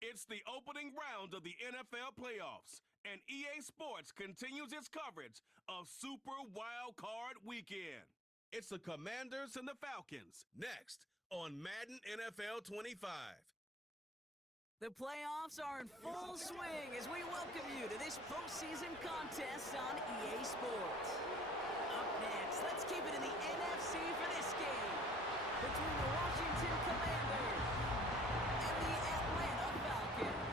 It's the opening round of the NFL playoffs, and EA Sports continues its coverage of Super Wild Card Weekend. It's the Commanders and the Falcons, next on Madden NFL 25. The playoffs are in full swing as we welcome you to this postseason contest on EA Sports. Up next, let's keep it in the NFC for this game between the Washington Commanders and the Atlanta Falcons.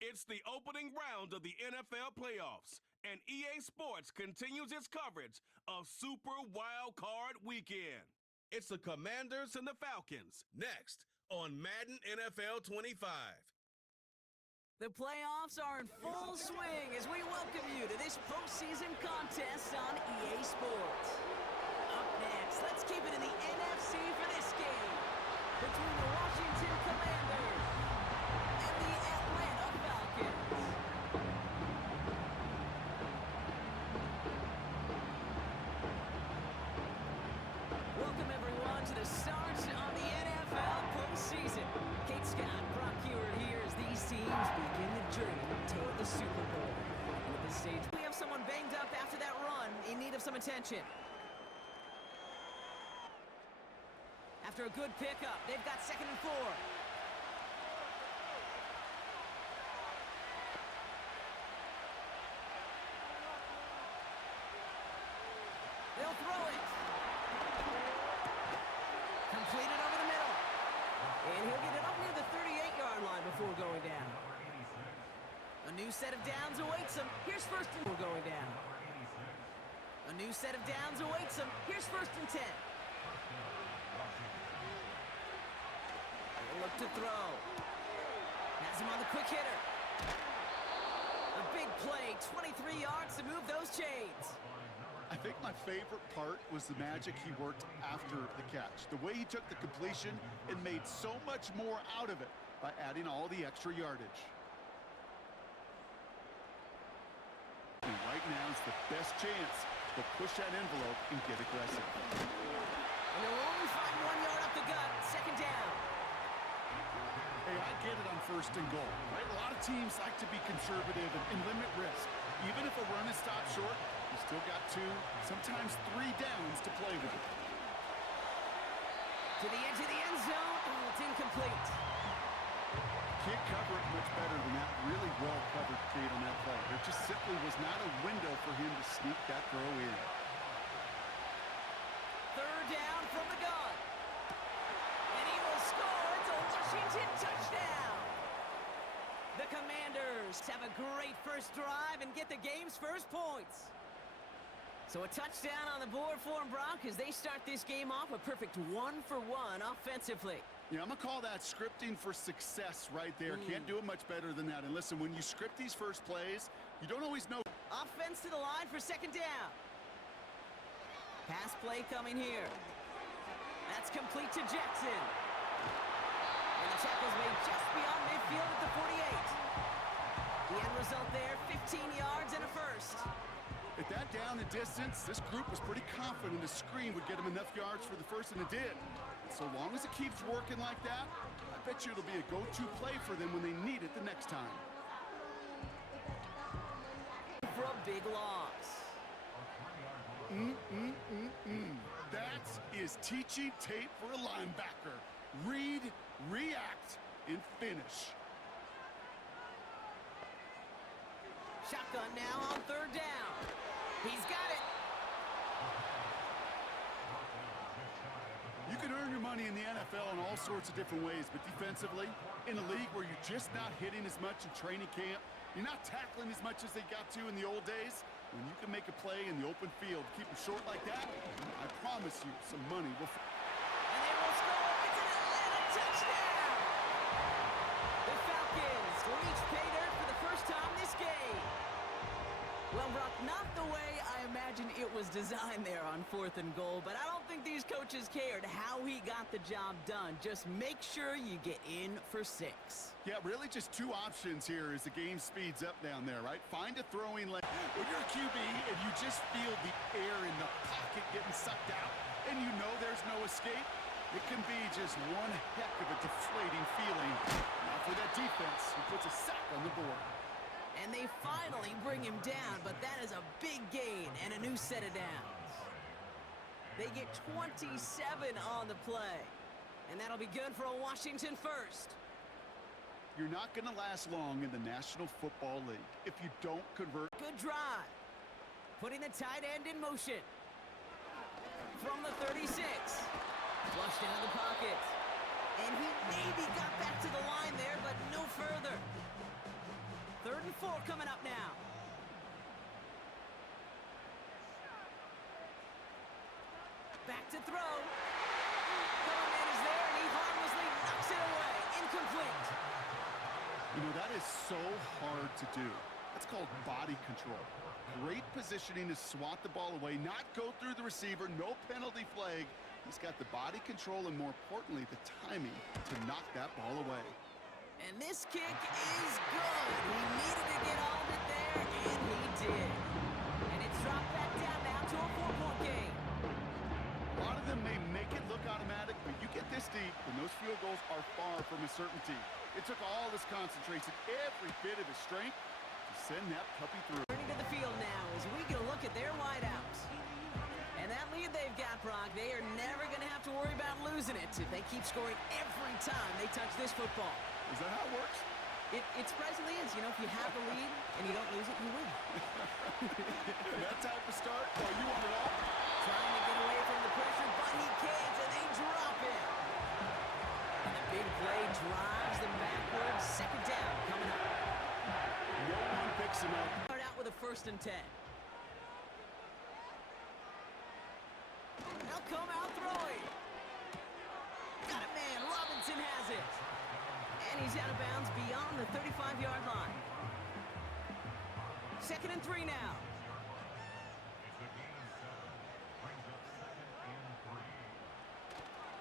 It's the opening round of the NFL playoffs, and EA Sports continues its coverage of Super Wild Card Weekend. It's the Commanders and the Falcons, next on Madden NFL 25. The playoffs are in full swing as we welcome you to this postseason contest on EA Sports. Up next, let's keep it in the NFC for this game between the Washington Commanders and the Atlanta Falcons. Welcome everyone to the start of the NFL postseason. Kate Scott, Brock Ewer here as these teams begin the journey toward the Super Bowl. And at this stage, we have someone banged up after that run in need of some attention. After a good pickup, they've got 2nd and 4. They'll throw it. Completed over the middle. And he'll get it up near the 38-yard line before going down. A new set of downs awaits him. Here's 1st and going down. A new set of downs awaits him. Here's 1st and 10. He'll look to throw. Has him on the quick hitter. A big play, 23 yards to move those chains. I think my favorite part was the magic he worked after the catch. The way he took the completion and made so much more out of it by adding all the extra yardage. And right now is the best chance to push that envelope and get aggressive. And they'll only find 1 yard up the gut, 2nd down. Hey, I get it on 1st and goal, right? A lot of teams like to be conservative and limit risk. Even if a run is stopped short, you still got 2, sometimes 3 downs to play with. To the edge of the end zone, and it's incomplete. Can't cover it much better than that. Really well covered, Kate, on that play. There just simply was not a window for him to sneak that throw in. 3rd down from the gun. And he will score. It's a Washington touchdown. The Commanders have a great first drive and get the game's first points. So a touchdown on the board for them, Brock, as they start this game off a perfect 1-for-1 offensively. Yeah, I'm going to call that scripting for success right there. Can't do it much better than that. And listen, when you script these first plays, you don't always know. Offense to the line for 2nd down. Pass play coming here. That's complete to Jackson. And the tackle's made just beyond midfield at the 48. The end result there, 15 yards and a first. At that down and distance, this group was pretty confident the screen would get them enough yards for the first, and it did. And so long as it keeps working like that, I bet you it'll be a go-to play for them when they need it the next time. For a big loss. That is teaching tape for a linebacker. Read, react, and finish. Shotgun now on 3rd down. He's got it. You can earn your money in the NFL in all sorts of different ways, but defensively, in a league where you're just not hitting as much in training camp, you're not tackling as much as they got to in the old days, when you can make a play in the open field, keep them short like that, I promise you some money will... And they will score. It's an Atlanta touchdown. The Falcons will reach pay dirt for the first time this game. Well, Brock, not the way I imagine it was designed there on 4th and goal, but I don't think these coaches cared how he got the job done. Just make sure you get in for 6. Yeah, really just two options here as the game speeds up down there, right? Find a throwing lane. When you're a QB and you just feel the air in the pocket getting sucked out and you know there's no escape, it can be just one heck of a deflating feeling. Now for that defense, who puts a sack on the board. And they finally bring him down, but that is a big gain and a new set of downs. They get 27 on the play, and that'll be good for a Washington first. You're not going to last long in the National Football League if you don't convert. Good drive. Putting the tight end in motion. From the 36. Flushed into the pocket. And he maybe got back to the line there, but no further. 3rd and 4 coming up now. Back to throw. Cover man is there, and he harmlessly knocks it away. Incomplete. You know, that is so hard to do. That's called body control. Great positioning to swat the ball away, not go through the receiver, no penalty flag. He's got the body control and, more importantly, the timing to knock that ball away. And this kick is good. He needed to get all of it there, and he did. And it's dropped back down now to a 4-point game. A lot of them may make it look automatic, but you get this deep, and those field goals are far from a certainty. It took all his concentration, every bit of his strength, to send that puppy through. Turning to the field now as we get a look at their wideouts. And that lead they've got, Brock, they are never going to have to worry about losing it if they keep scoring every time they touch this football. Is that how it works? It surprisingly is. You know, if you have the lead and you don't lose it, you win. That type of start, oh, you want it all? Trying to get away from the pressure, but he can't, and they drop it. And the big play drives them backwards. 2nd down coming up. No one picks him up. Start out with a 1st and 10. They'll come out throwing. Got a man. Robinson has it. And he's out of bounds beyond the 35-yard line. 2nd and 3 now.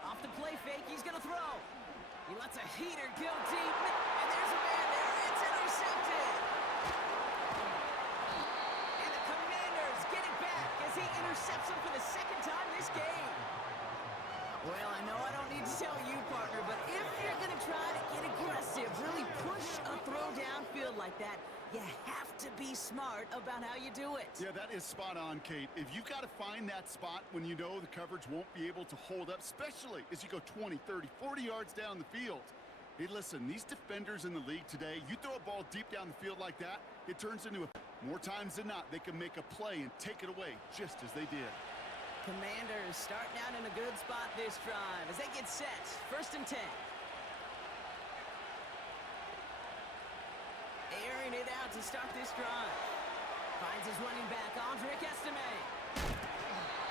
Off the play fake, he's going to throw. He lets a heater go deep. And there's a man there. It's intercepted. And the Commanders get it back as he intercepts him for the 2nd time this game. Well, I know I don't need to tell you, partner, but if you're going to try to get aggressive, really push a throw downfield like that, you have to be smart about how you do it. Yeah, that is spot on, Kate. If you've got to find that spot when you know the coverage won't be able to hold up, especially as you go 20, 30, 40 yards down the field. Hey, listen, these defenders in the league today, you throw a ball deep down the field like that, it turns into more times than not, they can make a play and take it away just as they did. Commanders starting out in a good spot this drive as they get set. 1st and 10. Airing it out to start this drive. Finds his running back, Andrick Estime.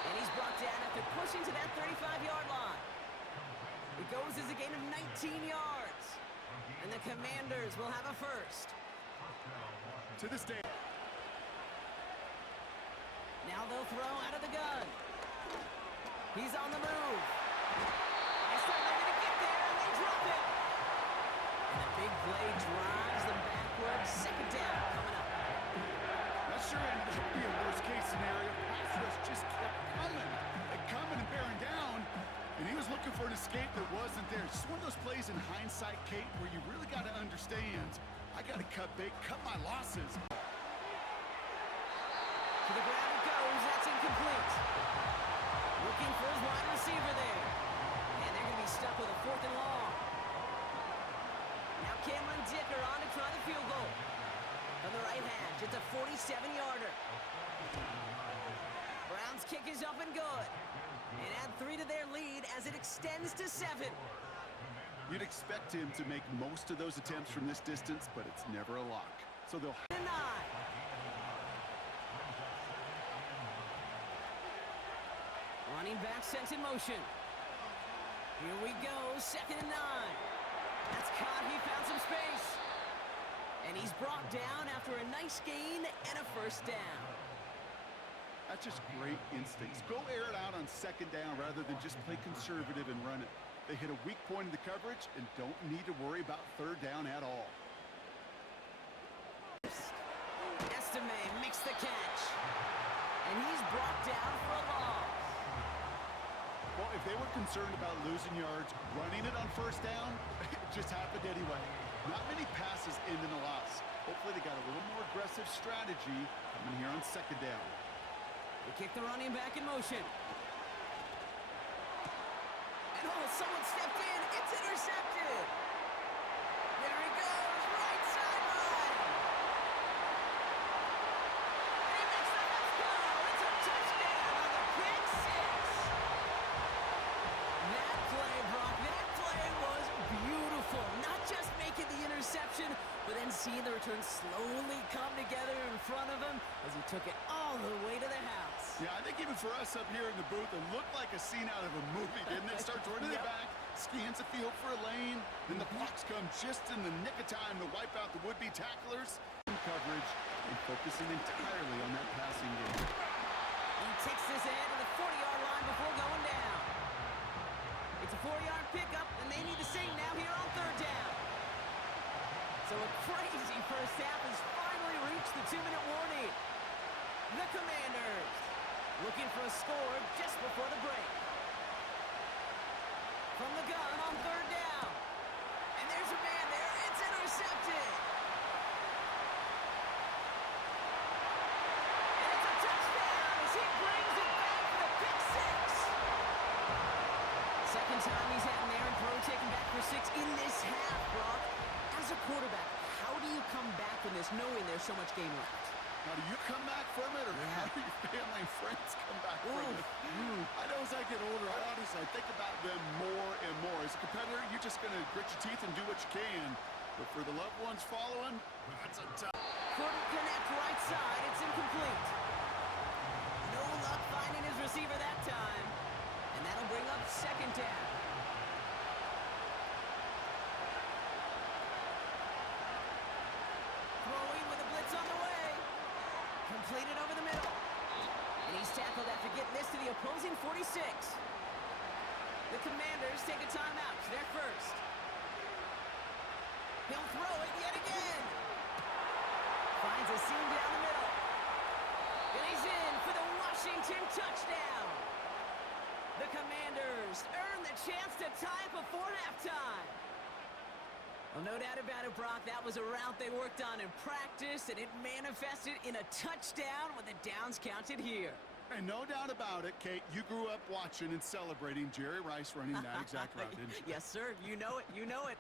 And he's brought down after pushing to that 35-yard line. It goes as a gain of 19 yards. And the Commanders will have a 1st. To this day. Now they'll throw out of the gun. He's on the move. They they're going to get there, and they drop it. And the big play drives them backwards. 2nd down coming up. That sure ended up being a worst-case scenario. Pass rush just kept coming and bearing down. And he was looking for an escape that wasn't there. Just one of those plays in hindsight, Kate, where you really got to understand, I got to cut bait, cut my losses. To the ground it goes. That's incomplete. Looking for his wide receiver there. And they're going to be stuck with a 4th and long. Now Cameron Dicker on to try the field goal. From the right hash, it's a 47-yarder. Browns kick is up and good. And add 3 to their lead as it extends to 7. You'd expect him to make most of those attempts from this distance, but it's never a lock. So they'll... 9. Running back sent in motion. Here we go, 2nd and 9. That's caught, he found some space. And he's brought down after a nice gain and a first down. That's just great instincts. Go air it out on second down rather than just play conservative and run it. They hit a weak point in the coverage and don't need to worry about third down at all. Estime makes the catch. And he's brought down for a loss. Well, if they were concerned about losing yards, running it on first down, it just happened anyway. Not many passes end in a loss. Hopefully they got a little more aggressive strategy coming here on second down. They kick the running back in motion. And someone stepped in. It's intercepted. There he goes, right sideline. And he makes the left go. It's a touchdown on the pick six. That play, Brock, that play was beautiful. Not just making the interception, but then seeing the return slowly come together in front of him as he took it all the way to the house. Yeah, I think even for us up here in the booth, it looked like a scene out of a movie, didn't it? Starts running it back, scans the field for a lane, then the blocks come just in the nick of time to wipe out the would-be tacklers. Coverage and focusing entirely on that passing game. He takes this ahead to the 40-yard line before going down. It's a 4-yard pickup, and they need the same now here on third down. So a crazy first half has finally reached the 2-minute warning. The Commanders looking for a score just before the break. From the gun on third down. And there's a man there. It's intercepted. And it's a touchdown as he brings it back for the pick six. Second time he's had an errant throw taken back for 6 in this half, Brock. As a quarterback, how do you come back from this knowing there's so much game left? Now, do you come back from it, or how do your family and friends come back from it? I know as I get older, I think about them more and more. As a competitor, you're just going to grit your teeth and do what you can. But for the loved ones following, that's a tough. Couldn't connect right side. It's incomplete. No luck finding his receiver that time. And that'll bring up second down. Throwing with a blitz on the way. Completed over the middle. And he's tackled after getting this to the opposing 46. The Commanders take a timeout. They're first. He'll throw it yet again. Finds a seam down the middle. And he's in for the Washington touchdown. The Commanders earn the chance to tie before halftime. Well, no doubt about it, Brock. That was a route they worked on in practice, and it manifested in a touchdown when the downs counted here. And no doubt about it, Kate, you grew up watching and celebrating Jerry Rice running that exact route, didn't you? Yes, sir. You know it. You know it.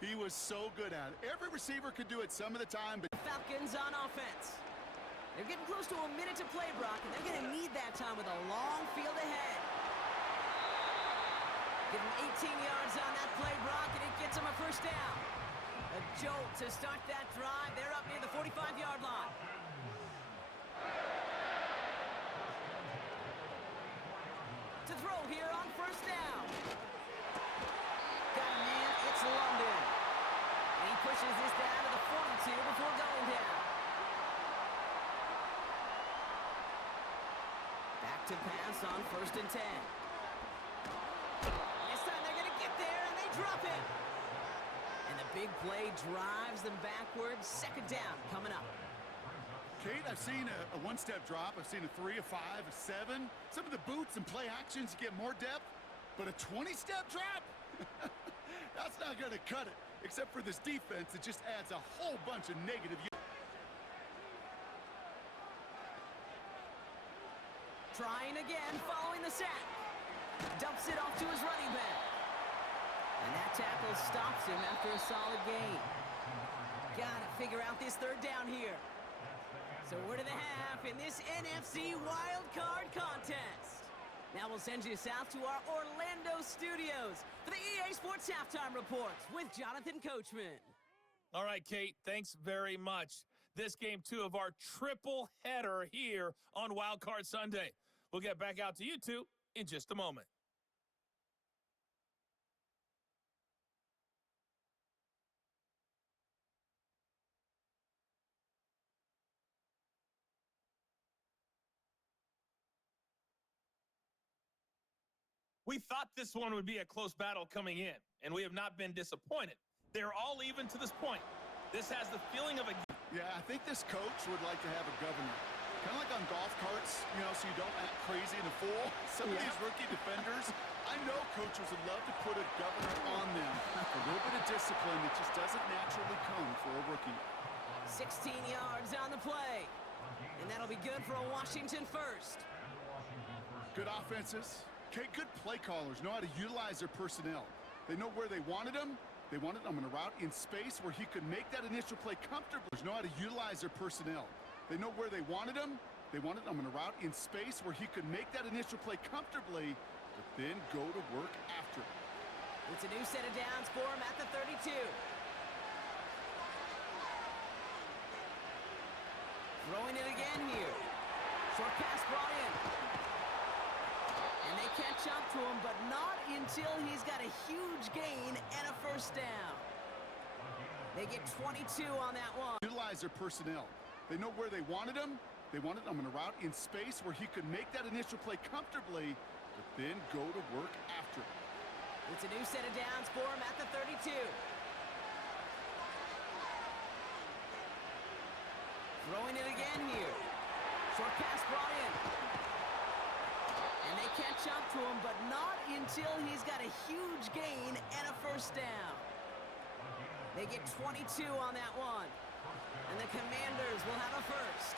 He was so good at it. Every receiver could do it some of the time, but Falcons on offense. They're getting close to a minute to play, Brock, and they're going to need that time with a long field ahead. Give him 18 yards on that play, Brock, and it gets him a first down. A jolt to start that drive. They're up near the 45-yard line. To throw here on first down. Got a man, it's London. And he pushes this down to the 42 before going down. Back to pass on first and 10. This time they're going to get there, and they drop it. And the big play drives them backwards. Second down coming up. Kate, I've seen a one-step drop. I've seen a 3, a 5, a 7. Some of the boots and play actions get more depth, but a 20-step drop? That's not going to cut it, except for this defense that just adds a whole bunch of negative. Trying again, following the sack. Dumps it off to his running back. And that tackle stops him after a solid gain. Gotta figure out this third down here. So we're to the half in this NFC Wild Card contest. Now we'll send you south to our Orlando studios for the EA Sports Halftime Reports with Jonathan Coachman. All right, Kate, thanks very much. This game 2 of our triple header here on Wild Card Sunday. We'll get back out to you two in just a moment. We thought this one would be a close battle coming in, and we have not been disappointed. They're all even to this point. This has the feeling of a... Yeah, I think this coach would like to have a governor. Kind of like on golf carts, you know, so you don't act crazy and a fool. Some of these rookie defenders, I know coaches would love to put a governor on them. A little bit of discipline that just doesn't naturally come for a rookie. 16 yards on the play. And that'll be good for a Washington first. Good offenses. Okay, good play callers know how to utilize their personnel. They know where they wanted them. They wanted them in a route in space where he could make that initial play comfortably. Know how to utilize their personnel. They know where they wanted them. They wanted them in a route in space where he could make that initial play comfortably, but then go to work after it. It's a new set of downs for him at the 32. Throwing it again here. Short pass brought in. And they catch up to him, but not until he's got a huge gain and a first down. They get 22 on that one. Utilize their personnel. They know where they wanted them. They wanted them in a route in space where he could make that initial play comfortably, but then go to work after it. It's a new set of downs for him at the 32. Throwing it again here. Short pass brought in. And they catch up to him, but not until he's got a huge gain and a first down. They get 22 on that one. And the Commanders will have a first.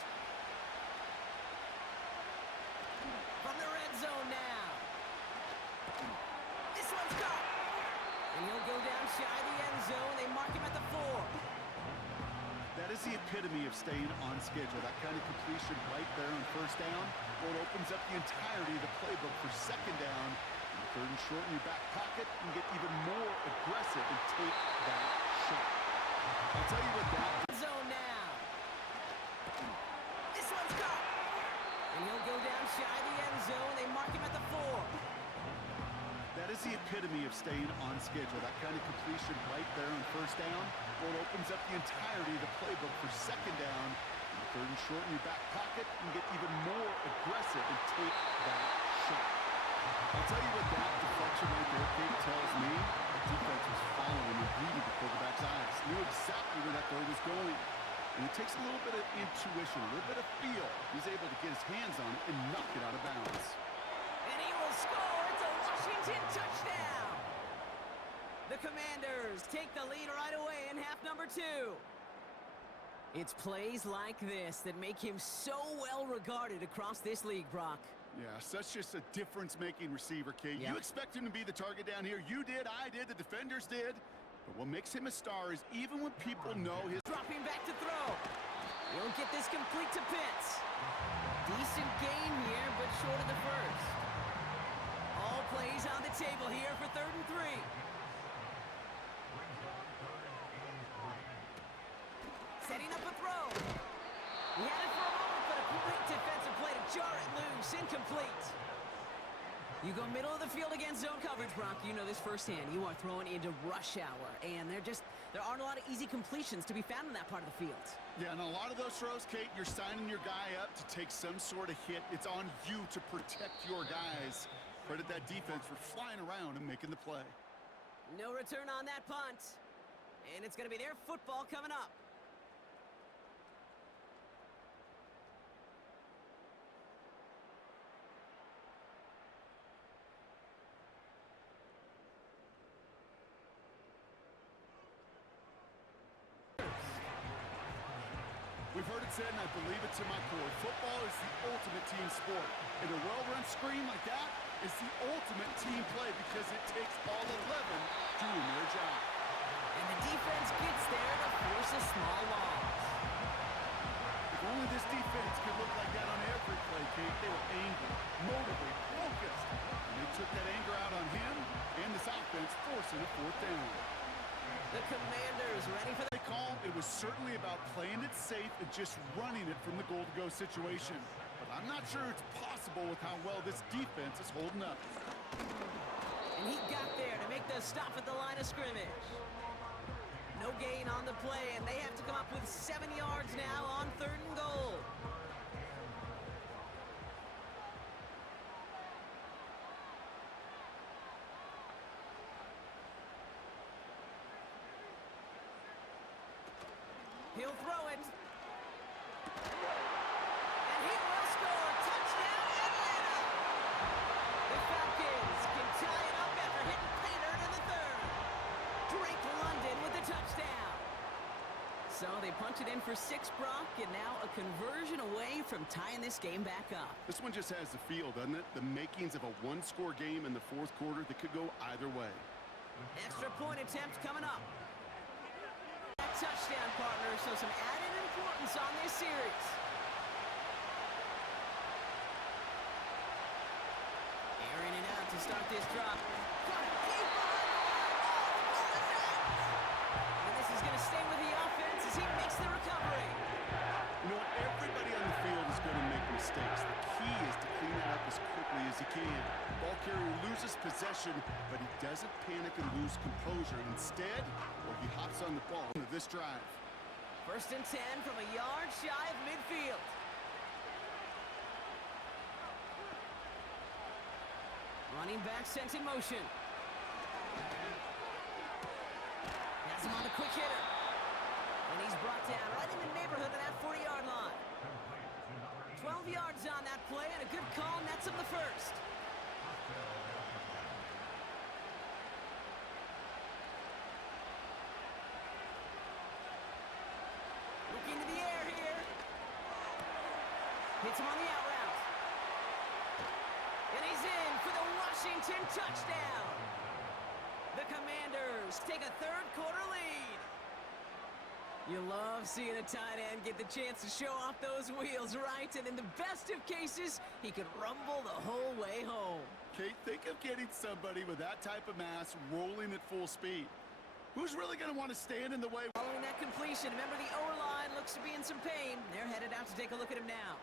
From the red zone now. This one's caught. And he'll go down shy of the end zone. They mark him at the 4. That is the epitome of staying on schedule. That kind of completion right there on first down. Well, it opens up the entirety of the playbook for second down. And third and short in your back pocket, you can get even more aggressive and take that shot. I'll tell you what that... Zone now. This one's caught. And he'll go down shy of the end zone. They mark him at the 4. That is the epitome of staying on schedule. That kind of completion right there on first down. Well, it opens up the entirety of the playbook for second down. And third and short in your back pocket, you can get even more aggressive and take that shot. I'll tell you what that deflection right there, Kate, tells me. The defense was following and reading the quarterback's eyes. Knew exactly where that throw was going. And it takes a little bit of intuition, a little bit of feel. He's able to get his hands on it and knock it out of bounds. And he will score. It's a Washington touchdown. The Commanders take the lead right away in half number 2. It's plays like this that make him so well regarded across this league, Brock. Yeah, such just a difference-making receiver, Kate. Yeah. You expect him to be the target down here. You did, I did, the defenders did. But what makes him a star is even when people know his... Dropping back to throw. He'll get this complete to Pitts. Decent gain here, but short of the first. All plays on the table here for 3rd and 3. Setting up a throw. He had it for a moment, but a great defensive play to jar it loose. Incomplete. You go middle of the field against zone coverage, Brock. You know this firsthand. You are throwing into rush hour, and there aren't a lot of easy completions to be found in that part of the field. Yeah, and a lot of those throws, Kate, you're signing your guy up to take some sort of hit. It's on you to protect your guys. Credit that defense for flying around and making the play. No return on that punt. And it's going to be their football coming up. We've heard it said, and I believe it to my core, football is the ultimate team sport. And a well-run screen like that is the ultimate team play because it takes all 11 doing their job. And the defense gets there to force a small loss. If only this defense could look like that on every play, Kate. They were angry, motivated, focused. And they took that anger out on him and this offense, forcing a 4th down. The Commanders ready for the Call. It was certainly about playing it safe and just running it from the goal-to-go situation. But I'm not sure it's possible with how well this defense is holding up. And he got there to make the stop at the line of scrimmage. No gain on the play, and they have to come up with 7 yards now on 3rd and goal. He'll throw it. And he will score. Touchdown, Atlanta! The Falcons can tie it up after hitting Painter in the third. Drake London with the touchdown. So they punch it in for 6, Brock, and now a conversion away from tying this game back up. This one just has the feel, doesn't it? The makings of a one-score game in the fourth quarter that could go either way. Extra point attempt coming up. Touchdown, partner, so some added importance on this series. Airing it out to start this drive. Got it deep behind the line. Oh, the ball is out. And this is going to stay with the offense as he makes the recovery. You know what? Everybody on the field is going to make mistakes. The key is to clean that up as quickly as he can. Ball carrier loses possession, but he doesn't panic and lose composure. Instead, well, he hops on the ball into this drive. 1st and 10 from a yard shy of midfield. Running back sent in motion. Has him on the quick hitter. And he's brought down right in the neighborhood of that 40-yard line. 12 yards on that play, and a good call nets him the first. Looking to the air here. Hits him on the out route. And he's in for the Washington touchdown. The Commanders take a third-quarter lead. You love seeing a tight end get the chance to show off those wheels, right? And in the best of cases, he could rumble the whole way home. Kate, think of getting somebody with that type of mass rolling at full speed. Who's really going to want to stand in the way? Following that completion, remember the O-line looks to be in some pain. They're headed out to take a look at him now.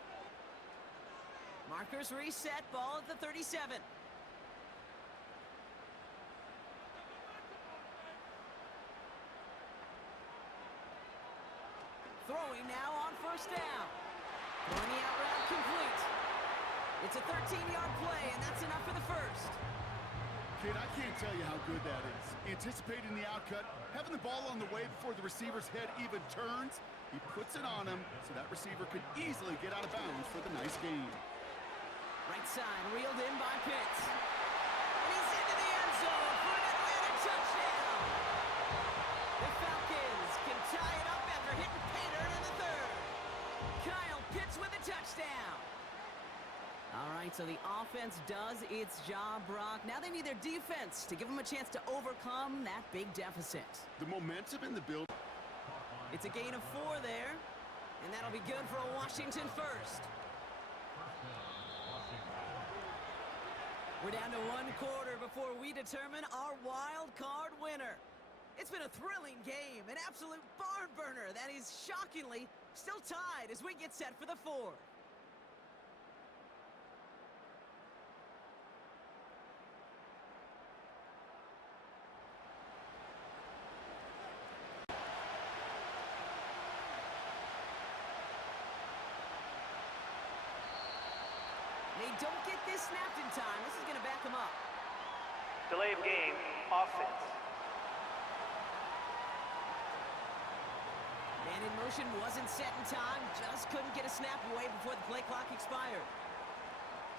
Markers reset, ball at the 37. Throwing now on 1st down. Throwing the out route complete. It's a 13-yard play, and that's enough for the first. Kid, I can't tell you how good that is. Anticipating the outcut, having the ball on the way before the receiver's head even turns, he puts it on him so that receiver could easily get out of bounds for the nice gain. Right side, reeled in by Pitts. And he's into the end zone for an Atlanta touchdown. The Falcons can tie it up after hitting Painter in the third. Kyle Pitts with a touchdown. All right, so the offense does its job, Brock. Now they need their defense to give them a chance to overcome that big deficit. The momentum in the build. It's a gain of 4 there, and that'll be good for a Washington first. We're down to 1 quarter before we determine our wild card winner. It's been a thrilling game, an absolute barn burner that is shockingly still tied as we get set for the 4th. They don't get this snapped in time. This is going to back them up. Delay of game, offense. Man in motion wasn't set in time. Just couldn't get a snap away before the play clock expired.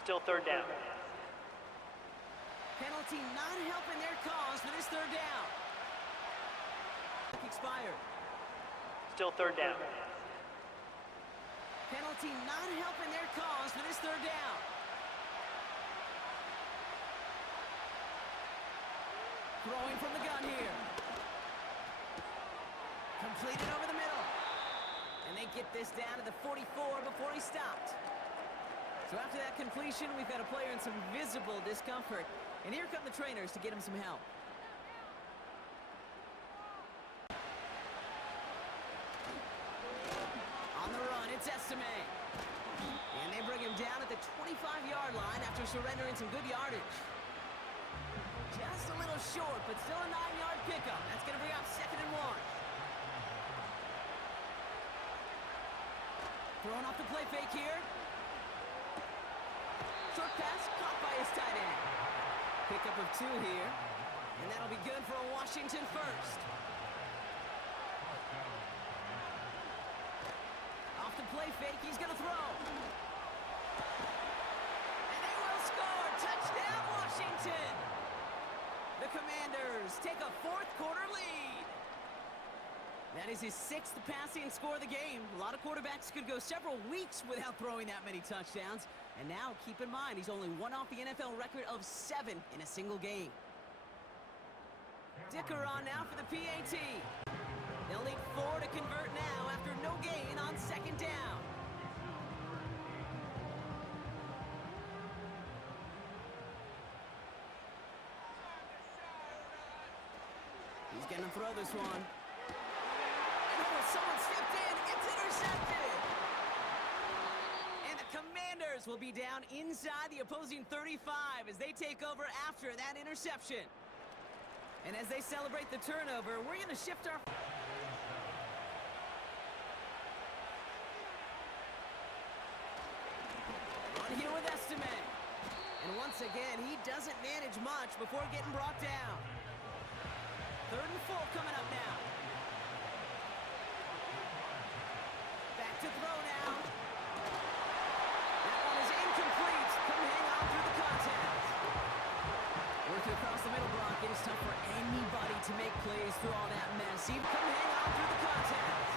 Still 3rd down. Penalty not helping their cause for this 3rd down. Expired. Still 3rd down. Penalty not helping their cause for this 3rd down. Throwing from the gun here. Completed over the middle. And they get this down to the 44 before he stopped. So after that completion, we've got a player in some visible discomfort. And here come the trainers to get him some help. On the run, it's Estime. And they bring him down at the 25-yard line after surrendering some good yardage. Just a little short, but still a 9-yard pickup. That's going to bring up 2nd and 1. Throwing off the play fake here. Short pass caught by his tight end. Pickup of 2 here. And that'll be good for a Washington first. fake. He's going to throw. And they will score. Touchdown, Washington. The Commanders take a fourth-quarter lead. That is his sixth passing score of the game. A lot of quarterbacks could go several weeks without throwing that many touchdowns. And now, keep in mind, he's only one off the NFL record of 7 in a single game. Dicker on now for the PAT. They'll need 4 to convert now after no gain on second down. He's going to throw this one. And oh, someone stepped in. It's intercepted. And the Commanders will be down inside the opposing 35 as they take over after that interception. And as they celebrate the turnover, we're going to shift our... On here with Estimate. And once again, he doesn't manage much before getting brought down. 3rd and 4 coming up now. Back to throw now. That one is incomplete. Couldn't hang on through the contact. Working across the middle block, it is tough for anybody to make plays through all that mess. Even couldn't hang on through the contact.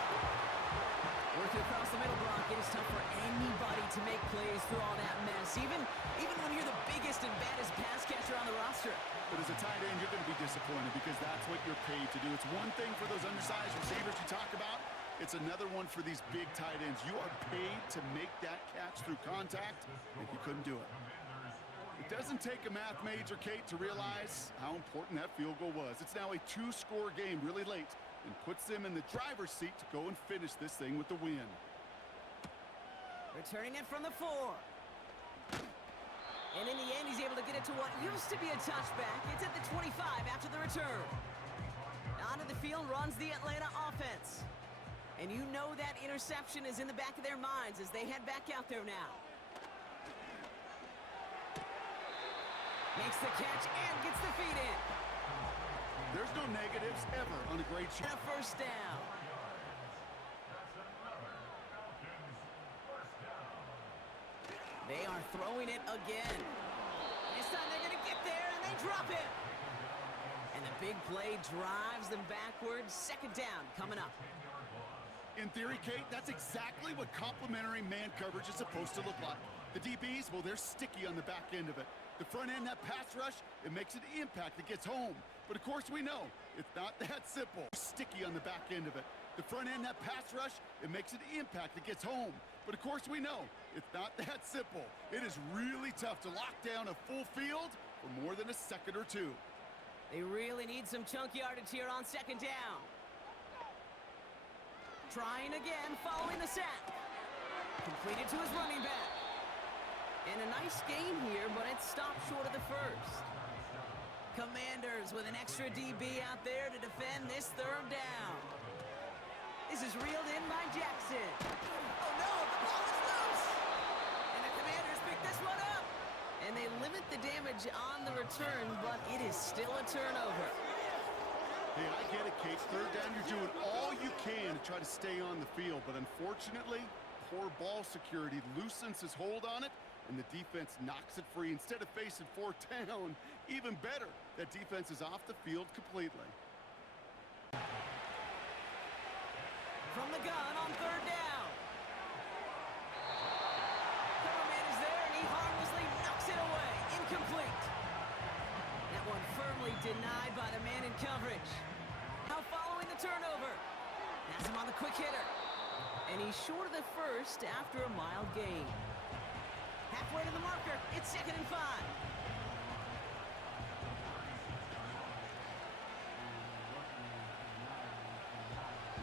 Working across the middle block, it is tough for anybody to make plays through all that mess. Even when you're the biggest and baddest pass catcher on the roster. But as a tight end, you're going to be disappointed because that's what you're paid to do. It's one thing for those undersized receivers you talk about. It's another one for these big tight ends. You are paid to make that catch through contact, and you couldn't do it. It doesn't take a math major, Kate, to realize how important that field goal was. It's now a 2-score game really late and puts them in the driver's seat to go and finish this thing with the win. Returning it from the 4. And in the end, he's able to get it to what used to be a touchback. It's at the 25 after the return. Onto the field runs the Atlanta offense. And you know that interception is in the back of their minds as they head back out there now. Makes the catch and gets the feet in. There's no negatives ever on a great shot. And a first down. They are throwing it again. This time they're going to get there, and they drop it. And the big play drives them backwards. Second down coming up. In theory, Kate, that's exactly what complementary man coverage is supposed to look like. The DBs, well, they're sticky on the back end of it. The front end, that pass rush, it makes an impact that gets home. But of course we know, it's not that simple. Sticky on the back end of it. The front end, that pass rush, it makes an impact that gets home. But of course we know, it's not that simple. It is really tough to lock down a full field for more than a second or two. They really need some chunk yardage here on second down. Trying again, following the sack. Completed to his running back. And a nice gain here, but it stopped short of the first. Commanders with an extra DB out there to defend this third down. This is reeled in by Jackson. Oh no, the ball is loose. And the Commanders pick this one up. And they limit the damage on the return, but it is still a turnover. Hey, I get it, Kate. Third down, you're doing all you can to try to stay on the field. But unfortunately, poor ball security loosens his hold on it, and the defense knocks it free. Instead of facing 4th down, even better, that defense is off the field completely. From the gun on third down. Coverman is there, and he harmlessly knocks it away. Incomplete. That one firmly denied by the man in coverage. Now following the turnover. Has him on the quick hitter. And he's short of the first after a mild gain. Halfway to the marker. It's 2nd and 5.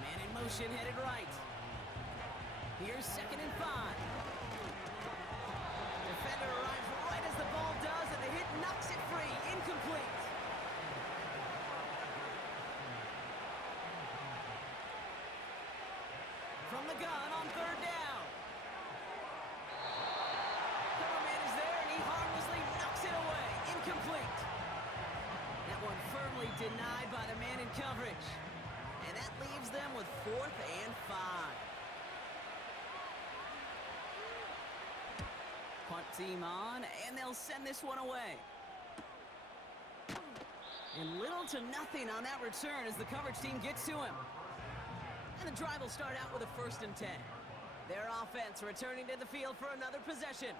Man in motion, headed right. Here's 2nd and 5. Defender arrives right as the ball does, and the hit knocks it free. Incomplete. From the gun on third down. Coverman is there, and he harmlessly knocks it away. Incomplete. That one firmly denied by the man in coverage. And that leaves them with 4th and 5. Punt team on, and they'll send this one away. And little to nothing on that return as the coverage team gets to him. And the drive will start out with a 1st and 10. Their offense returning to the field for another possession.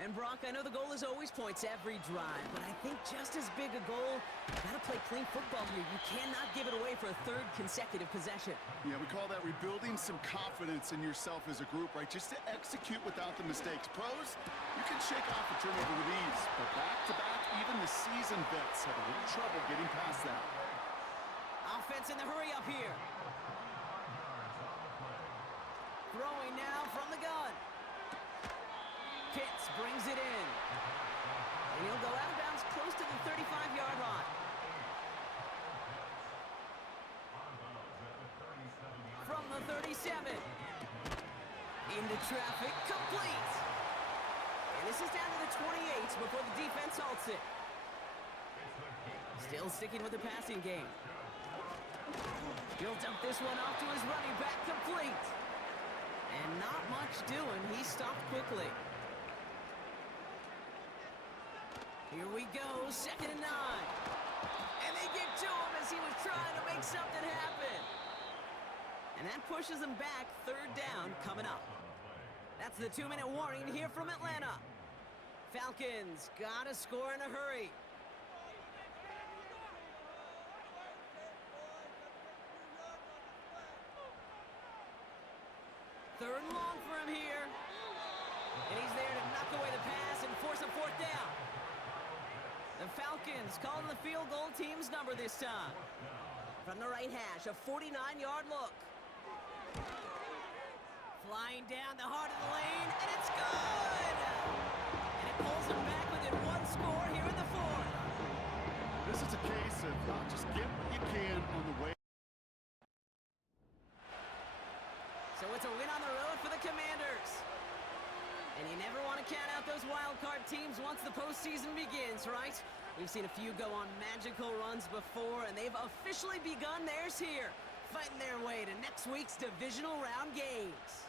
And Brock, I know the goal is always points every drive, but I think just as big a goal, you gotta play clean football here. You cannot give it away for a 3rd consecutive possession. Yeah, we call that rebuilding some confidence in yourself as a group, right? Just to execute without the mistakes. Pros, you can shake off a turnover with ease, but back-to-back, even the seasoned vets have a little trouble getting past that. Offense in the hurry up here. Throwing now from the gun. Pitts brings it in. And he'll go out of bounds close to the 35-yard line. From the 37. Into traffic, complete. And this is down to the 28 before the defense halts it. Still sticking with the passing game. He'll dump this one off to his running back, complete. And not much doing. He stopped quickly. Here we go, 2nd and 9. And they get to him as he was trying to make something happen. And that pushes him back, 3rd down coming up. That's the 2-minute warning here from Atlanta. Falcons gotta score in a hurry. 3rd and long for him here. And he's there to knock away the pass and force a 4th down. The Falcons calling the field goal team's number this time. From the right hash, a 49-yard look. Flying down the heart of the lane, and it's good! And it pulls them back within 1 score here in the 4th. This is a case of not just get what you can on the way. So it's a win on the road for the Commanders. And you never want to count out those wild card teams once the postseason begins, right? We've seen a few go on magical runs before, and they've officially begun theirs here, fighting their way to next week's divisional round games.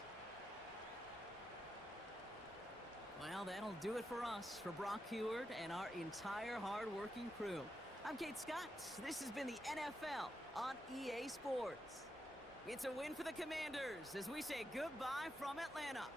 Well, that'll do it for us, for Brock Heward and our entire hard-working crew. I'm Kate Scott. This has been the NFL on EA Sports. It's a win for the Commanders as we say goodbye from Atlanta.